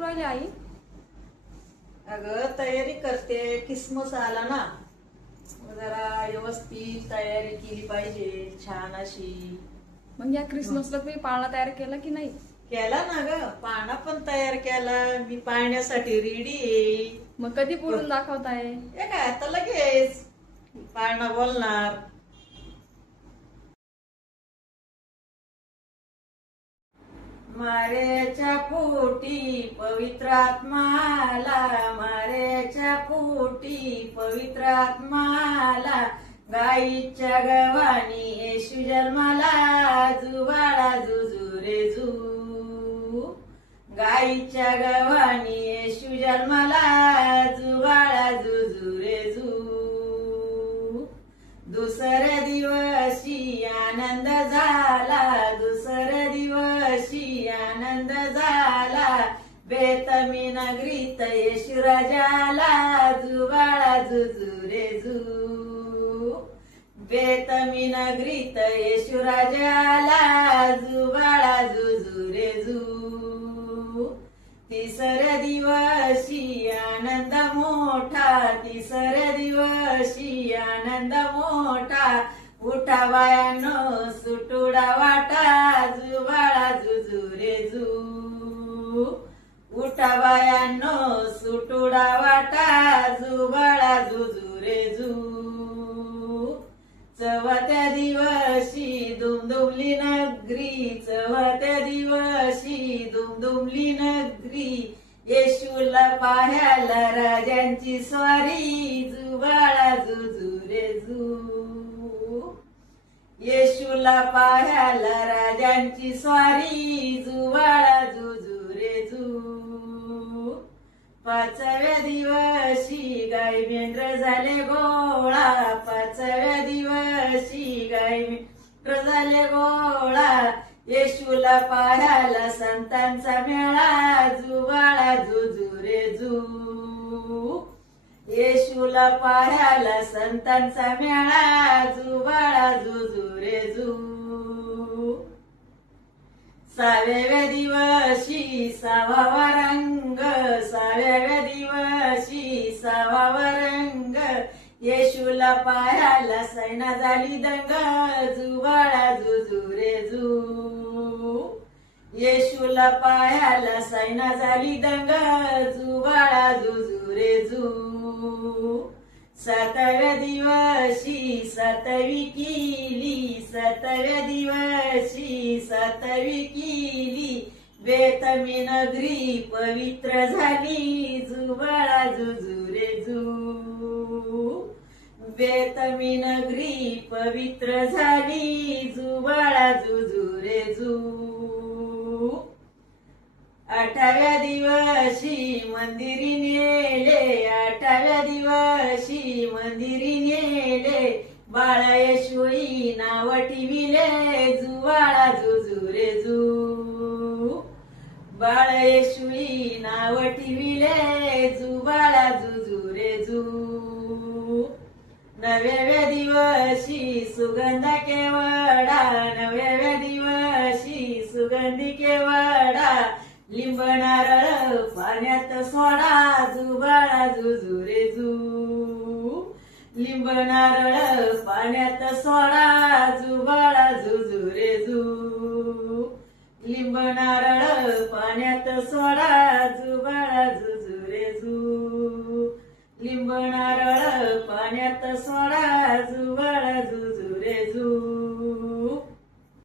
राहिली आई? अगं तयारी करते. किसमस आला ना. मग जरा व्यवस्थित तयारी केली पाहिजे. छान अशी. मग या क्रिसमसला तुम्ही पाळणा तयार केला की नाही? केला ना ग. पाना पण तयार केला. मी पाळण्यासाठी रेडी आहे. मग कधी बोलून दाखवताय? हे काय आता लगेच. पाळणा बोलणार. मारेच्या पोटी पवित्रात्माला मारेच्या पोटी पवित्रात्माला गाईच्या गवानी येशू जन्माला जुबाळा जुजू रे जू. गाईच्या गवानी येशू जन्माला जुबाळा जुजू रे जू. दुसऱ्या दिवशी आनंद झाला आनंद झाला. बेतमी नगरीत येशुराजाला जुबाळा जुजू रे जू. बेतमी नगरीत येशुराजाला जुबाळा जुजू रे जू. तिसऱ्या दिवशी आनंद मोठा तिसऱ्या दिवशी आनंद मोठा. उठावायानो सुटुडा वाटा त्या दिवशी दुमदुमली नगरी येशूला पाहायला राजांची स्वारी जुबाळा जुजू रे जू. येशूला पाहायला राजांची स्वारी जुबाळा जुजू रे जू. पाचव्या दिवशी गाय मेंढर झाले गोळा पाचव्या दिवशी गाय मेंढर झाले गोळा येशूला पाहायला संतांचा मेळा जुबाळा जुजू रे जू. येशूला पाहायला संतांचा मेळा जुबाळा जुजू रे जू. साव्याव्या दिवशी वारा तुझ्या पायाला सैना झाली दंग जुबाळा जुजू रे जू. येशूला पायाला सैना झाली दंग जुबाळा जुजू रे जू. सातव्या दिवशी सातवी केली सतव्या दिवशी सातवी केली. बेतमी नगरी पवित्र झाली जुबाळा जुजू रे जू. बेतमी नगरी पवित्र झाली जुबाळा जुजू रे जू. आठाव्या दिवशी मंदिरी नेले आठाव्या दिवशी मंदिरी नेले. बाळ यशोई नाव ठिविले जुवाळा जुजू रे जू. बाळ यशोई नाव ठिविले जू. नव्याव्या दिवशी सुगंध केवडा नव्याव्या दिवशी सुगंधी केवडा. लिंब नारळ पाण्यात सोडा जुबाळा जुजू रे जू. लिंब नारळ पाण्यात सोडा जुबाळा जुजू रे जू. लिंब नारळ पाण्यात सोडा जुबाळा जुजू रे जू. लिंब नारळ पाण्यात सोडा जुबाळा